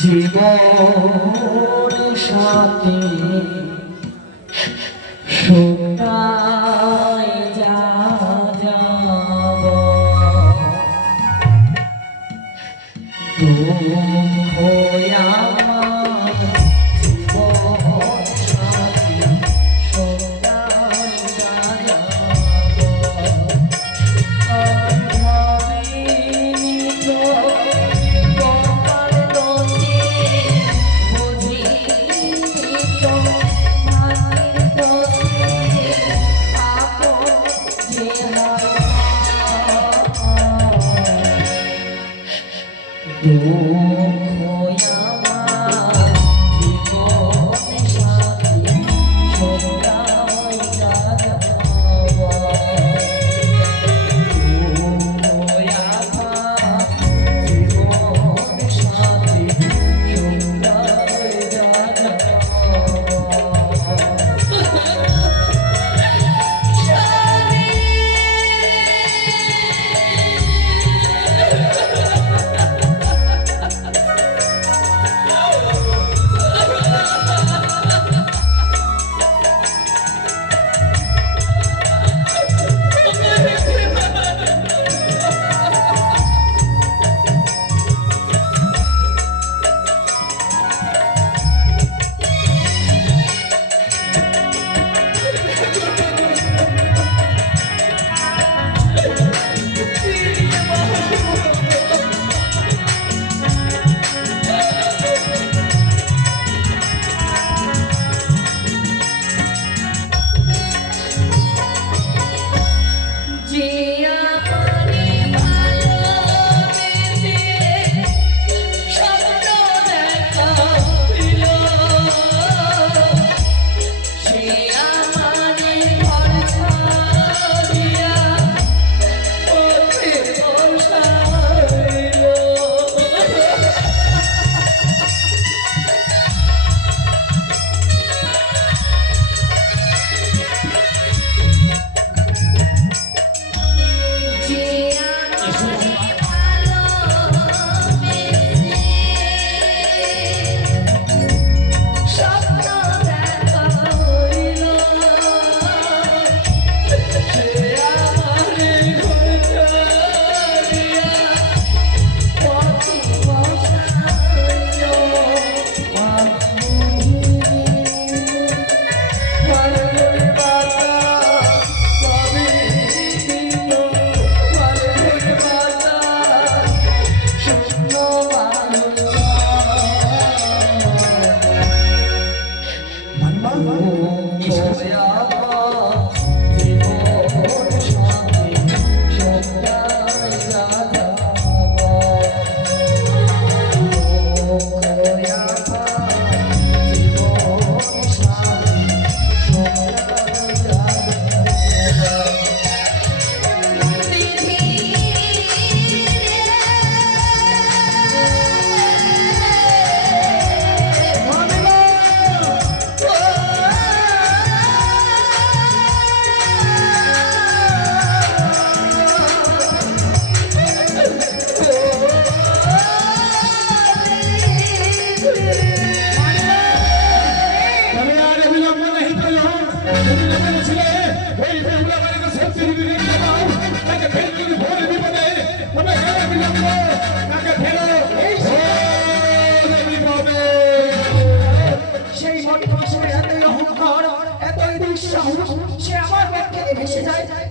জীবন সাথী শুকায় যাব দুঃখ আমার জীবন সাথী শুকায় যাব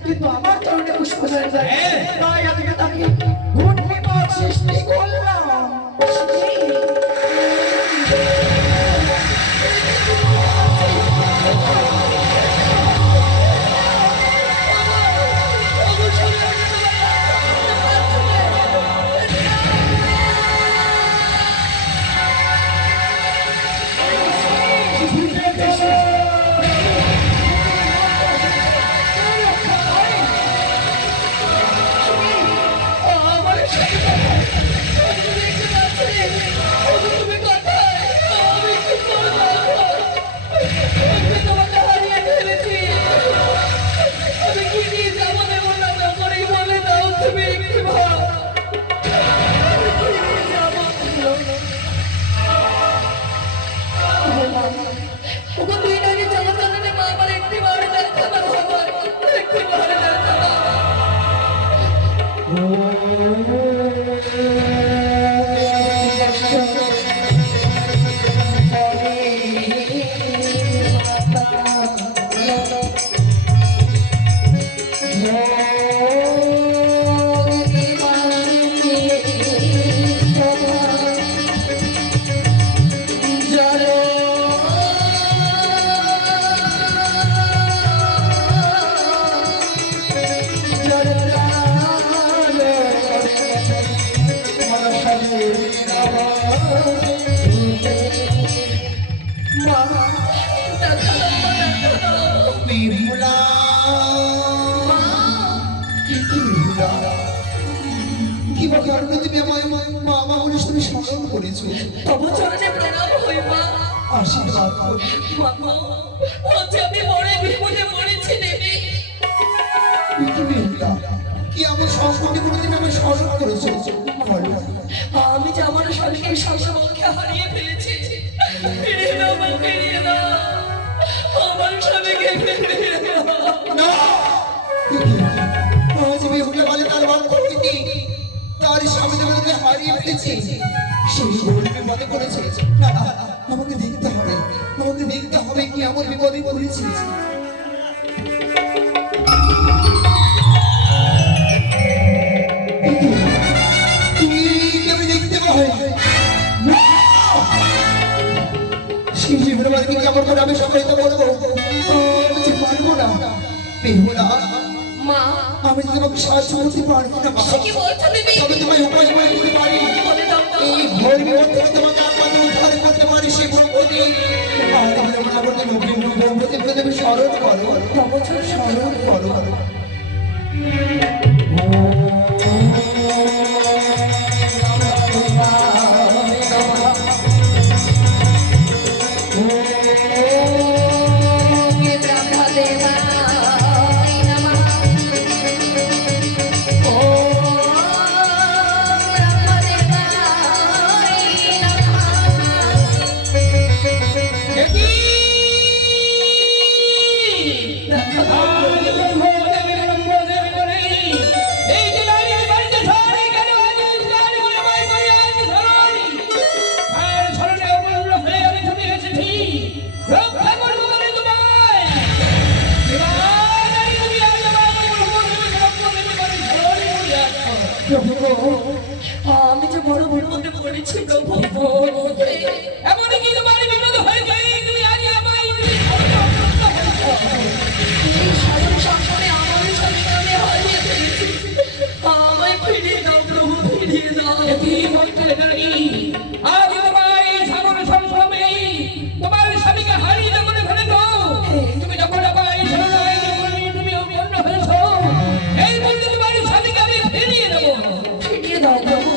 কিন্তু আমার তরুণে পুষ্প হয়ে যায় তাই আমি তাকে ঘূর্ণিপাত সৃষ্টি করলাম। বা কারণে তুমি আমায় বাবা বলে তুমি স্মরণ করেছো। তবু চরণে প্রণাম হই মা। আশীর্বাদ করো। মা গো, আজ আমি বড় বিপদে পড়েছি দেবী। কি বেহুলা, কি আমার সংস্কৃতি করে তুমি আমায় স্মরণ করেছো? বলো। আমি যে আমার স্বামীকে শ্বাসমুখে হারিয়ে ফেলেছি। ফিরিয়ে দাও মা, ফিরিয়ে দাও আমার স্বামীকে, ফিরিয়ে দাও। না, আজ বেহুলা বলে তার বাক্য হইতে তার স্বামী দেবতাকে হারিয়ে ফেলেছে, সেই গরিব বিপদে পড়েছে। না না, আমাকে দেখতে হবে, আমাকে দেখতে হবে কি এমন বিপদে পড়েছি। তুমি দেখতে পাবে না, সেই বিভ্রমাকে কেমন করে আমি সহায়তা করবো? আমি যে পারবো না বেহুলা, মা, আমি যে তোমাকে সাহায্য করতে পারবো না মা। কি বলছো দিদি? তবে তোমায় উপায় করে দিতে পারি। বলে দাও না। এই ঘর বিপদ থেকে তোমাকে আপাতত উদ্ধার করতে পারি সেই ভগবতী। আর তুমি যখন আমাকে ভগবতী বলে তুমি স্মরণ করো, অবচর স্মরণ করো। আমি যে বড় বিপদে পড়েছি প্রভু। এমন কি তোমার বিপদ হয়ে যায় তুমি আজ আমায় এই সাগর সংসারে আমার সংসারে হারিয়ে ফেলেছি। আমায় ফিরিয়ে দাও প্রভু, ফিরিয়ে দাও। কি বলতে নারী আজ তোমার এই সাগর সংসারে তোমার স্বামীকে হারিয়ে যখন ফেলে দাও তুমি যখন আমায় শরণায় তুমি অন্য হয়েছো এই বলতে তোমার স্বামীকে আমি ফিরিয়ে দেবো। ফিরিয়ে দাও প্রভু।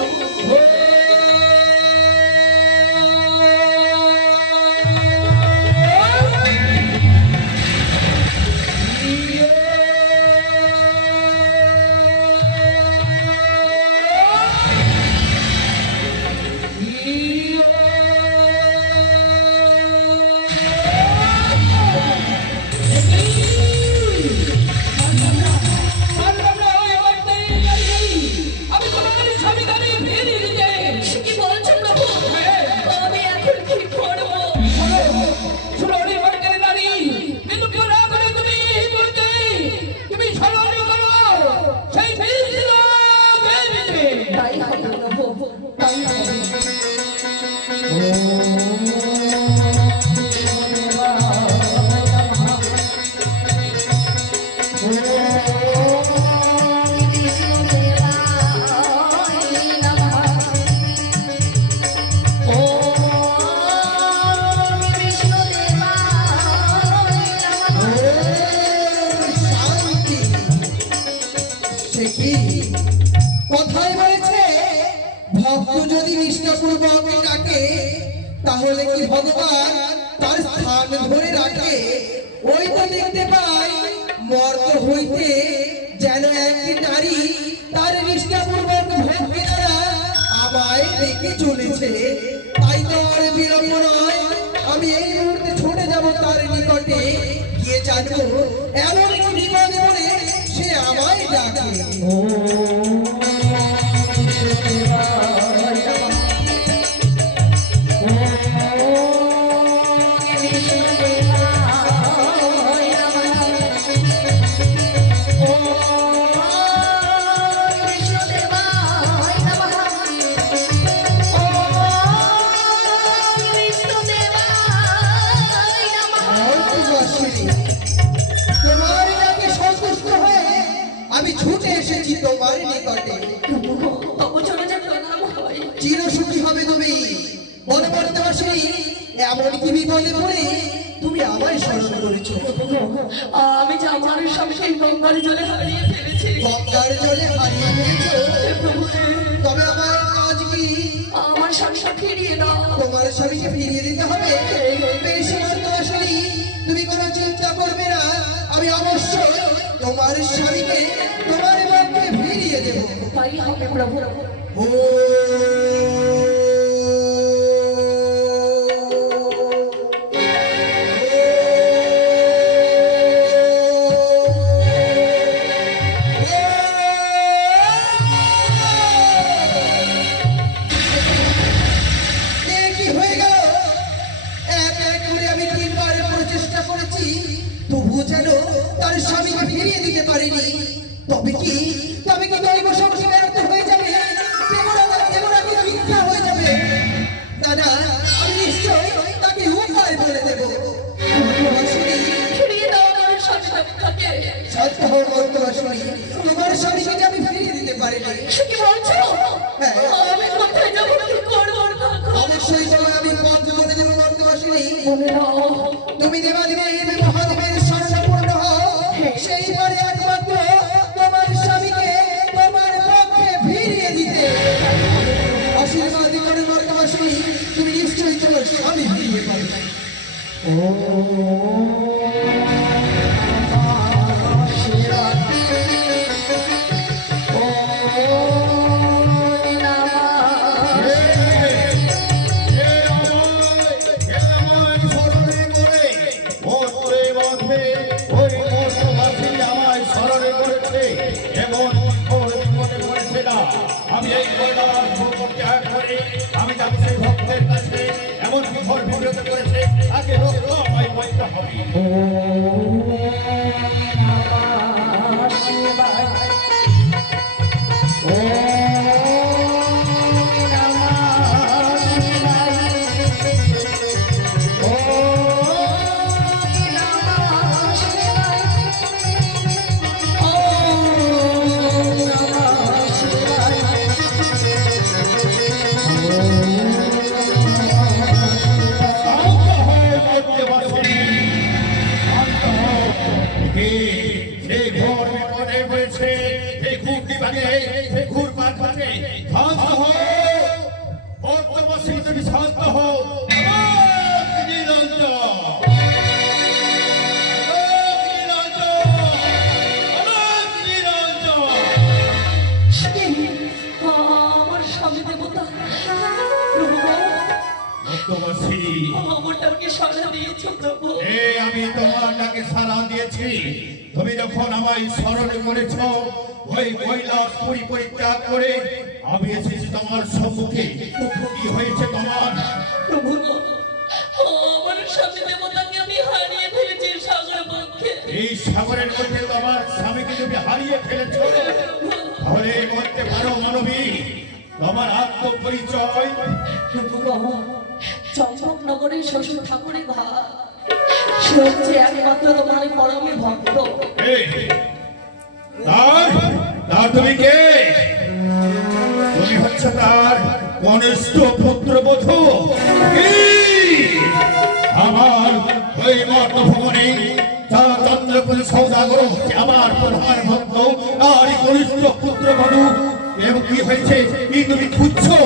আমি তোমার স্বামীকে আমি ফিরিয়ে দিতে কি বলছো প্রভু? আমি এখন কি করবো? সুররি বর্গের নারী বিলুপ্ত না করে তুমি এই মুহূর্তে তুমি স্মরণ করো সেই ফিরিয়ে দেবে। তাই হবে প্রভু, তাই হবে। শান্তি। সে কি কথায় বলেছে ভক্ত যদি নিষ্ঠাপূর্বক ডাকে তাহলে কি ভগবান তার স্থান ধরে রাখে? ওই তো দেখতে পাই মর্ত হইতে যেন একটি নারী তার নিষ্ঠাপূর্বক ভক্তি দ্বারা আমায় ডেকে চলেছে। তাই তো আর বিলম্ব নয়, আমি এই মুহূর্তে ছুটে যাব তার নিকটে, গিয়ে জানবো এমন কি বিপদে পড়ে সে আমায় ডাকে। তোমার ডাকে সন্তুষ্ট হয়ে আমি ছুটে এসেছি তোমার নিকটে। তবু চরণে প্রণাম হয়। চিরসুখী হবে তুমি বনবর্তবাসী। এমন কি বিপদে পড়ে তুমি আমায় স্মরণ করেছো? আমি যে আমার স্বামীকে গঙ্গার জলে হারিয়ে ফেলেছি গঙ্গার জলে হারিয়ে ফেলেছো? প্রভু। স্বামীকে ফিরিয়ে দাও। তোমার স্বামীকে ফিরিয়ে দিতে হবে। বেশ মর্তবাসিনী, তুমি কোনো চিন্তা করবে না, আমি অবশ্যই তোমার স্বামীকে তোমার পক্ষে ফিরিয়ে দেব। তাই হবে প্রভু। ও কি হয়ে গেল? এক এক করে আমি তিনবার প্রচেষ্টা করেছি, তবু যেন তার স্বামীকে ফিরিয়ে দিতে পারিনি। তবে কি দৈব শক্তি ব্যর্থ হয়ে যাবে? দেবরা কি মিথ্যা হয়ে যাবে? দাদা, আমি নিশ্চয় তাকে উপায় বলে দেব। মর্তবাসিনী, ফিরিয়ে দাও আমার স্বামীকে। সত্য হও মর্তবাসিনী, তোমার স্বামীকে যে আমি ফিরিয়ে দিতে পারিনি। সে কি বলছো? হ্যাঁ। আমি কোথায় যাবো, কি করবো? অবশ্যই তোমার আমি পথ বলে দেব মর্তবাসিনী। বলে দাও। তুমি দেবাদেবের মহাদেবের শরণাপন্ন হও, সেইবারে একমাত্র তোমার স্বামীকে তোমার পক্ষে ফিরিয়ে দিতে আশীর্বাদ করে মর্তবাসিনী, তুমি নিশ্চয়ই তোমার স্বামী ফিরিয়ে পাবে। আমি এই কৈলাস প্রত্যাগ করে আমি যাবো সেই ভক্তের কাছে, এমন বিফল বিব্রত করেছে আগে রক্ষা আমায় পাইতে হবে। আমার স্বামী দেবতা আমার ডাকে সাড়া দিয়েছো প্রভু। আমি তোমার ডাকে সাড়া দিয়েছি। তুমি যখন আমায় স্মরণ করেছ, ওই কৈলাসপুরী পরিত্যাগ করে আমি এসেছি তোমার সম্মুখে। কি হয়েছে তোমার? প্রভু আমার স্বামী দেবতাকে আমি হারিয়ে ফেলেছি সাগর পক্ষে। এই সাগরের মধ্যে তোমার স্বামীকে তুমি হারিয়ে ফেলেছ, তাহলে বলতে পারো মানবী তোমার আত্মপরিচয়? চম্পকনগরের শ্বশুর ঠাকুরের ভাই, সে হচ্ছে একমাত্র তোমার পরমে ভক্ত। তার তুমি কে? তুমি হচ্ছে তার কনিষ্ঠ পুত্রবধূ। আমার ওই মর্ত ভবনে তারা চন্দ্রপুর সৌদাগর আমার প্রধান ভক্ত, আর কনিষ্ঠ পুত্রবধূ। এবং কি হয়েছে, কি তুমি খুঁজছো?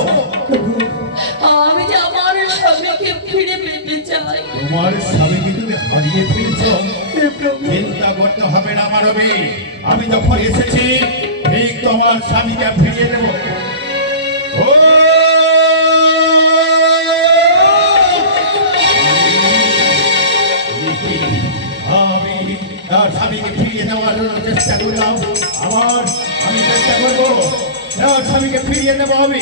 আমি যে আমার স্বামীকে ফিরে পেতে চাই। তোমার স্বামীকে তুমি হারিয়ে ফেলেছো? চিন্তা করতে হবে না মানবী, আমি যখন এসেছি ঠিক তোমার স্বামীকে ফিরিয়ে দেব। আমি তার স্বামীকে ফিরিয়ে দেওয়ার জন্য চেষ্টা করলাম। আমি চেষ্টা করবো তার স্বামীকে ফিরিয়ে দেবো। আমি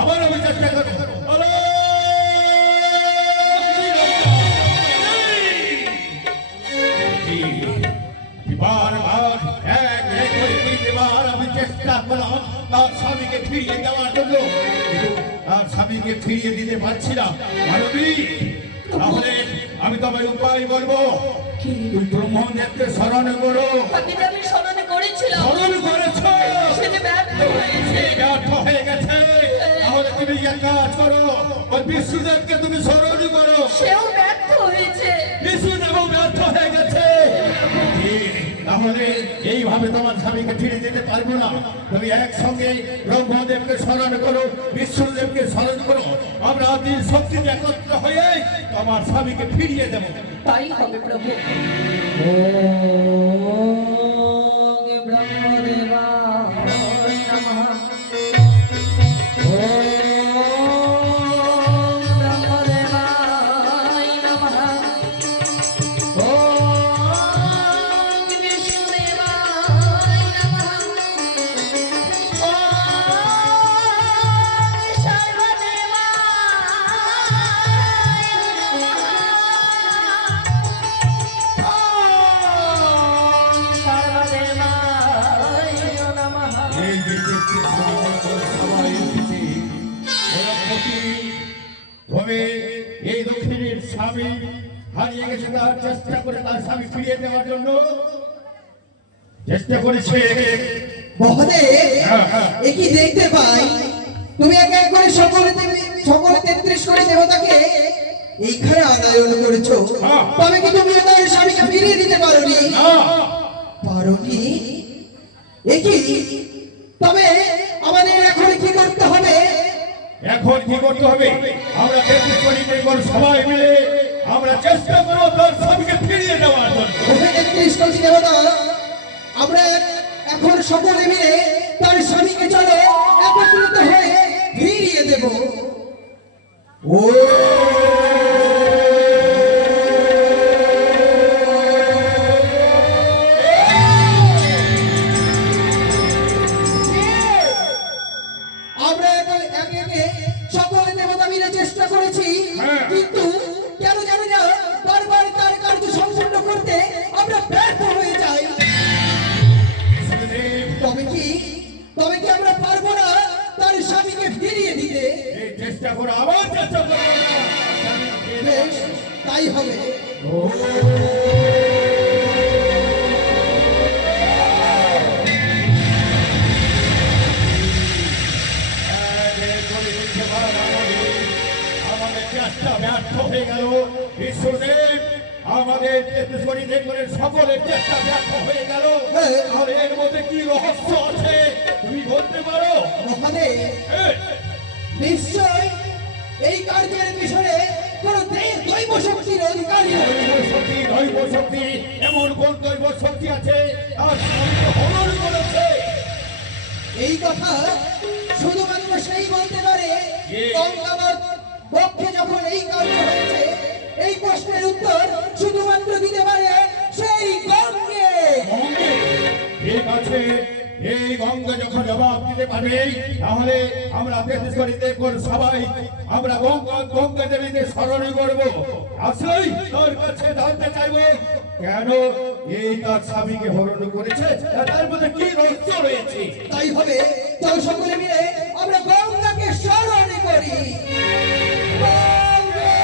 আবার আমি চেষ্টা করবো। আমি চেষ্টা করলাম তার স্বামীকে ফিরিয়ে দেওয়ার জন্য, তার স্বামীকে ফিরিয়ে দিতে পারছি না। মানবী, তাহলে আমি তোমায় উপায় বলবো, তুই ব্রহ্মদেবকে স্মরণ করো। আমি স্মরণ করেছিলাম, স্মরণ করেছ, সে যে ব্যর্থ হয়েছে। ব্যর্থ হয়ে গেছে। তাহলে তুমি এক কাজ করো, ওই বিষ্ণুদেবকে তুমি স্মরণ করো। সেও ব্যর্থ হয়েছে। বিষ্ণুদেব ব্যর্থ হয়ে গেছে। তাহলে এইভাবে তোমার স্বামীকে ফিরে দিতে পারবো না। তুমি একসঙ্গে ব্রহ্মদেবকে স্মরণ করো, বিষ্ণুদেবকে স্মরণ করো। আমরা তিন শক্তি একত্র হয়ে তোমার স্বামীকে ফিরিয়ে দেবো। তাই হবে প্রভু। ওম ব্রহ্মদেবায় নমঃ। ওম ব্রহ্মদেবায় নমঃ। ওম বিষ্ণুদেবায় নমঃ। ওম সর্বদেবায় নমঃ। এই যে দেখতে সবাই এসেছে, ওরা তবে এই দক্ষিণের স্বামী হারিয়ে গেছে, তার চেষ্টা করে তার স্বামী ফিরিয়ে দেওয়ার জন্য চেষ্টা করেছে। মহাদেব হ্যাঁ, হ্যাঁ। একই দেখতে পাই তুমি এক এক করে সকলে 33 কোটি দেবতাকে এইখানে আনায়ন করেছো। হ্যাঁ। তবে কি তুমি তার স্বামীকে ফিরিয়ে দিতে পারোনি? না, পারোনি? একই তবে আমাদের এখন কি করতে হবে? এখন কি করতে হবে? আমরা 33 কোটি দেবতার সবাই মিলে আমরা চেষ্টা করব তার স্বামীকে ফিরিয়ে দেওয়ার জন্য। ওহে 33 কোটি দেবতা, আমরা এখন সকলে মিলে তার স্বামীকে চলো একত্রিত হয়ে ফিরিয়ে দেব। ও আমরা একে একে সকলে দেবতা মিলে চেষ্টা করেছি, হ্যাঁ। কিন্তু কেন জানি না বারবার তার কার্য সম্পূর্ণ করতে আমরা ব্যর্থ হয়ে যাই। তবে কি আমরা পারবো না তার স্বামীকে ফিরিয়ে দিতে? এই চেষ্টা করো, আবার চেষ্টা করো। বেশ, তাই হবে। আমাদের চেষ্টা ব্যর্থ হয়ে গেল। বিষ্ণুদেব আমাদের সকলের চেষ্টা ব্যর্থ হয়ে গেল। আর এর মধ্যে কি রহস্য আছে তুমি বলতে পারো? মহাদেব, নিশ্চয় এই কার্যের পিছনে কোন দৈব শক্তির অধিকারী হবে। দৈব শক্তি, এমন কোন দৈব শক্তি আছে আর স্বামীকে হরণ করেছে? এই কথা শুধুমাত্র সেই বলতে পারে। কে? গঙ্গাবর পক্ষে যখন এই কার্য হয়েছে, এই প্রশ্নের উত্তর শুধুমাত্র দিতে পারে সেই গঙ্গে। গঙ্গে? ঠিক আছে, এই গঙ্গা যখন জবাব দিতে পারবে তাহলে আমরা সবাই আমরা গঙ্গা দেবীকে স্মরণ করব। আসলেই তার কাছে জানতে চাইবো কেন এই তার স্বামীকে হরণ করেছে, তার মধ্যে কি রহস্য রয়েছে। তাই হবে, চল সকলে মিলে আমরা গঙ্গাকে স্মরণ করি। গঙ্গে!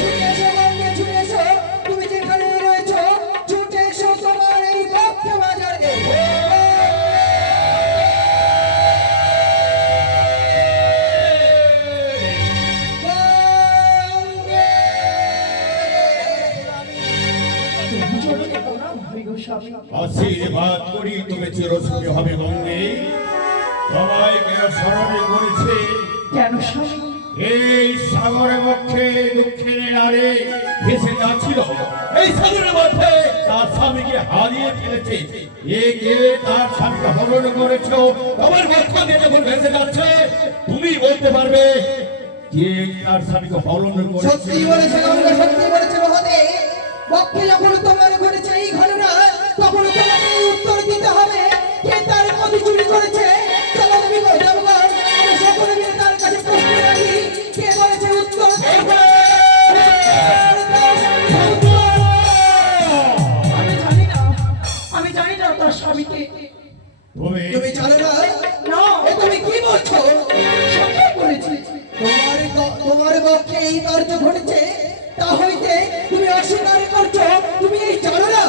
ছুটে এসো গঙ্গে, ছুটে এসো, তুমি যেখানে রয়েছো, ছুটে এসো তোমার এই ভক্ত বাজারে। গঙ্গে! আশীর্বাদ করি তুমি চিরসুখী হবে গঙ্গে। সবাইকে স্মরণ করেছে কেন স্বামী? এই সাগরের মধ্যে দুঃখের নারে ভেসে যাচ্ছিল, এই সাগরের মধ্যে তার স্বামীকে হারিয়ে ফেলেছে। এ কে তার স্বামীকে হরণ করেছো? তোমার পক্ষ দিয়ে যখন ভেসে যাচ্ছে তুমি বলতে পারবে কে তার স্বামীকে হরণ করেছে? সত্যি বলেছে গঙ্গা, সত্যি বলেছে মহাদেব। পক্ষে যখন তোমার ঘটেছে এই ঘটনা, তখন তোমাকে এই উত্তর দিতে হবে কে তার প্রতি চুরি করেছে। চলো তুমি দেবগণ, আমরা সকলে মিলে তার কাছে প্রশ্ন রাখি, কে বলেছে উত্তর দেবে? আমি জানি না তার স্বামীকে। তুমি জানো না? না, এ তুমি কি বলছো? সত্যি বলেছি। তোমার পক্ষে এই কার্য ঘটেছে, তা হইতে তুমি অস্বীকার করছো তুমি এই জানো না?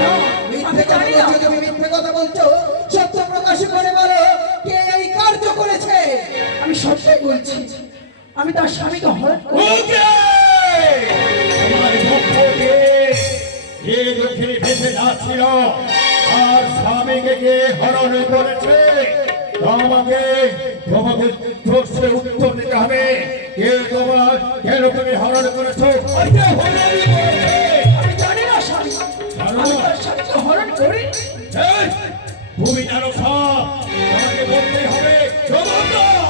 না, মিথ্যে যদি তুমি মিথ্যে কথা বলছো সত্য প্রকাশ করে বলো কে এই কার্য করেছে। আমি সত্যি বলছি, আমি তার স্বামীকে হরণ করে ওকে তোমার পক্ষ থেকে এ দক্ষিণে ভেসে যাচ্ছিল আর স্বামীকে কে হরণ করেছে তোমাকে তোমাকে প্রশ্নের উত্তর দিতে হবে। কে তোমার কেন তুমি হরণ করেছো? কে হরণ করেছে? আমি জানি না স্বামী, আমি তার স্বামীকে হরণ করি। এই, তুমি জানো সব, তোমাকে বলতে হবে জবাব দাও।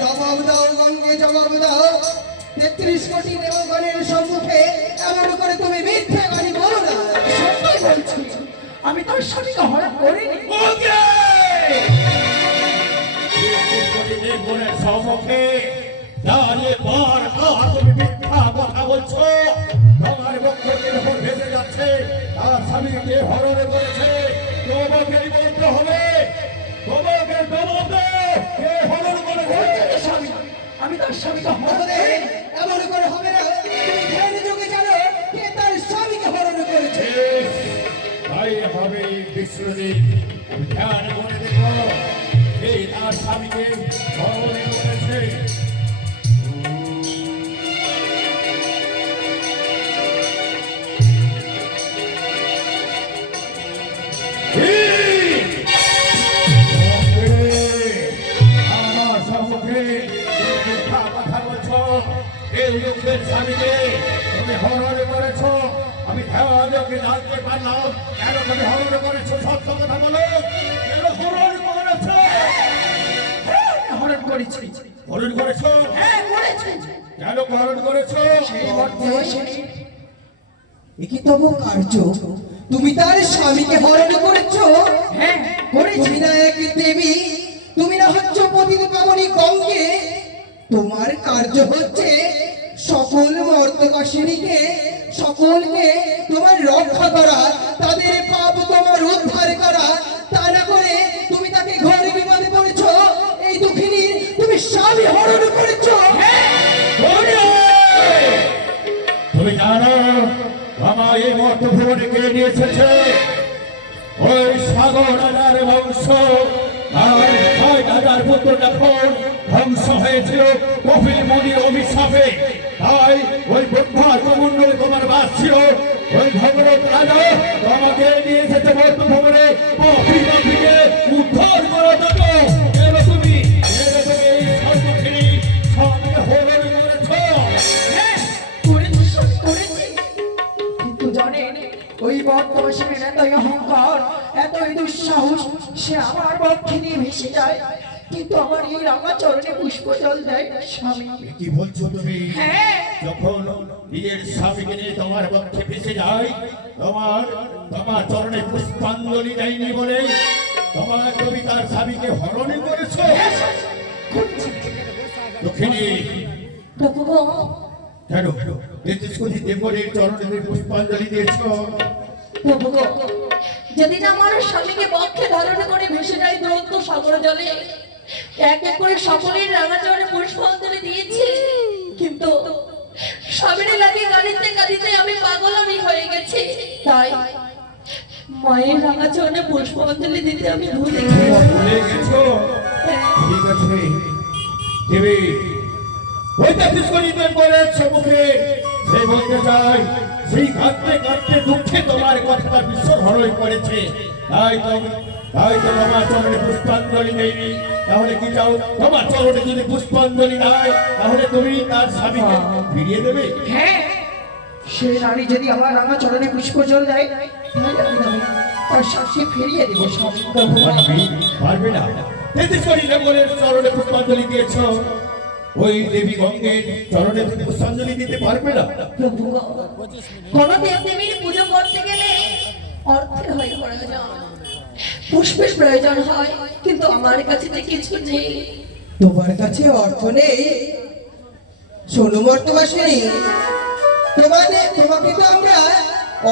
জবাব দাও গঙ্গে, জবাব দাও। 33 কোটি দেবগণের সম্মুখে এমন করে তুমি মিথ্যে বাণী বলো না। সত্যি বলছি, আমি তার স্বামীকে হরণ করিনি। ওকে গুণের সম্মুখে দাঁড়িয়ে বারবার তুমি মিথ্যা কথা বলছো। তোমার বক্তব্যের উপর ভেসে যাচ্ছে তার স্বামীকে হরণ করেছে। তোমাকে বলতে হবে, তোমাকে জবাব দাও, কে হরণ করেছে? স্বামী, আমি তার স্বামীকে হরণ আমাদের এমন করে হবে না। তুমি ধ্যান যোগে জানো কে তার স্বামীকে হরণ করেছে। তাই হবে বিষ্ণুদেব, ধ্যান করে দেখো এই তার স্বামীকে হরণ করেছে। আমার সম্মুখে তুমি মিথ্যা কথা বলছো। এই লোকের স্বামীকে তুমি হরণ করেছো। আমি ধ্যানকে জানতে পারলাম কেন তুমি হরণ করেছো। সত্য কথা বলো, কেন হরণ করেছো? হরণ করেছি। হরণ করেছো? হ্যাঁ, করেছি। কেন হরণ করেছো? এই বর্তমানে এ কি তব কার্য? তুমি তার স্বামীকে হরণ করেছো। হ্যাঁ, করেছি। তুমি না এক দেবী, তুমি না হচ্ছ পতিত পাবনী গঙ্গে। তোমার কার্য হচ্ছে সকল মর্তবাসিনীকে, সকলকে তোমার রক্ষা করা, তাদের পাপ তোমার উদ্ধার করা। তা না করে তুমি তাকে ঘরে বিপদে পড়েছো। এই দুঃখিনীর তুমি স্বামী হরণ করেছো। তুমি জানো আমার এই মর্তভুবনে কে নিয়ে এসেছে? ওই সাগর রাজার বংশ। আর ৬,০০০ পুত্র যখন ধ্বংস হয়েছিল কপিল মুনির অভিশাপে, তাই ওই ব্রহ্মাণ্ডমণ্ডলে তোমার বাস ছিল। ওই ভগবত রাজা তোমাকে নিয়ে এসেছে মর্তভুবনে কপিকে উদ্ধার করার জন্য। কেন তুমি এই সর্বক্ষণী স্বামীকে হরণ করেছো? হ্যাঁ, করেছি, স্বামী, করেছি। কিন্তু জানেন, ওই বর্তমানের এতই অহংকার, এতই দুঃসাহস, সে আমার পক্ষে নিয়ে ভেসে যায়, কিন্তু আমার এই রাঙা চরণে পুষ্প জল দেয় না স্বামী। কি বলছো তুমি? হ্যাঁ, যখন নিজের স্বামীকে নিয়ে তোমার পক্ষে ভেসে যায়, তোমার তোমার চরণে পুষ্পাঞ্জলি দেয়নি বলে তুমি তার স্বামীকে হরণ করেছো। করেছি। দক্ষিণী প্রভু গো, কেন ৩৩ কোটি দেবরের চরণে তুমি পুষ্পাঞ্জলি দিয়েছো? প্রভু গো, যেদিন আমার স্বামীকে পক্ষে ধারণ করে ভেসে যায় দুরন্ত সাগর জলে, এক এক করে সকলের রাঙা চরণে পুষ্পাঞ্জলি দিয়েছি, কিন্তু স্বামীর লাগে কাঁদিতে কাঁদিতে আমি পাগলামি হয়ে গেছি। তাই মায়ের রাঙা চরণে পুষ্পাঞ্জলি দিতে আমি ভুলে গেছি। ভুলে গেছো? ঠিক আছে দেবী, ওই ৩৩ কোটি দেবরের সম্মুখে সে বলতে চাই, সেই কাঁদতে কাঁদতে দুঃখে তোমার কথা বিশ্বর হরণ করেছে। তাই তো তোমার চরণে পুষ্পাঞ্জলি দেয়নি। তাহলে কি চাও? তোমার চরণে যদি পুষ্পাঞ্জলি নাই তাহলে তুমি তার স্বামীকে ফিরিয়ে দেবে? হ্যাঁ, সে নারী যদি আমার রাঙা চরণে পুষ্প জল দেয়, তাহলে আমি তার স্বামীকে ফিরিয়ে দেবো। স্বামী, পারবে না। ৩৩ কোটি দেবরের চরণে পুষ্পাঞ্জলি দিয়েছ, ওই দেবী গঙ্গের চরণে তুমি পুষ্পাঞ্জলি দিতে পারবে না। প্রভু গো, কোন দেবদেবীর পুজো করতে গেলে অর্থের হয় প্রয়োজন, পুষ্পের প্রয়োজন হয়, কিন্তু আমার কাছে তো কিছু নেই। তোমার কাছে অর্থ নেই? শোনো মর্তবাসিনী, তোমাকে তো আমরা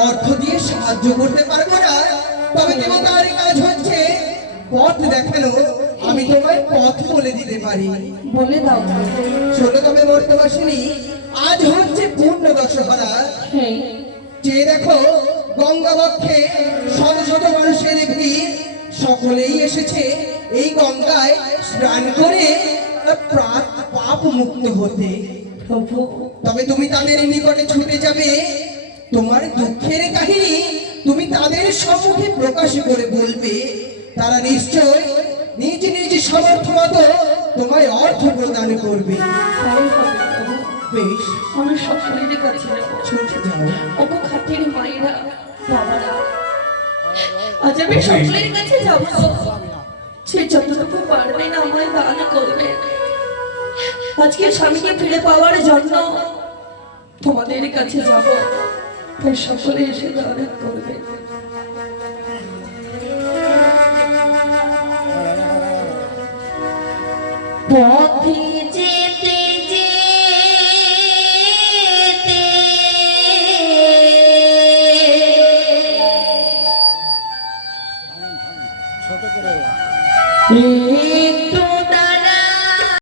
অর্থ দিয়ে সাহায্য করতে পারবো না, তবে দেবতার কাজ হচ্ছে পথ দেখানো। আমি তোমায় পথ বলে দিতে পারি। বলে দাও। শোনো তবে মর্তবাসিনী, আজ হচ্ছে পূর্ণ দশহরা। হ্যাঁ, যে দেখো গঙ্গা বক্ষে শত শত মানুষের ভিড়, সকলেই এসেছে এই গঙ্গায় স্নান করে পাপ মুক্ত হতে। প্রভু, তবে তুমি তাদের নিকটে ছুটে যাবে, তোমার দুঃখের কাহিনী তুমি তাদের সম্মুখে প্রকাশ করে বলবে, তারা নিশ্চয় নিজ নিজ সামর্থ্য মতো তোমায় অর্থ প্রদান করবে। তাই হবে প্রভু। বেশ, আমি সকলের কাছে যাবো। ছুটে যাও। ওগো খাটের মায়েরা, বাবারা, আজ আমি সকলের কাছে যাবো। সে যতটুকু পারবেন আমায় দান করবেন। আজকে স্বামীকে ফিরে পাওয়ার জন্য তোমাদের কাছে যাব, তাই সকলে এসে দান করবে। পথে যেতে যেতে একটু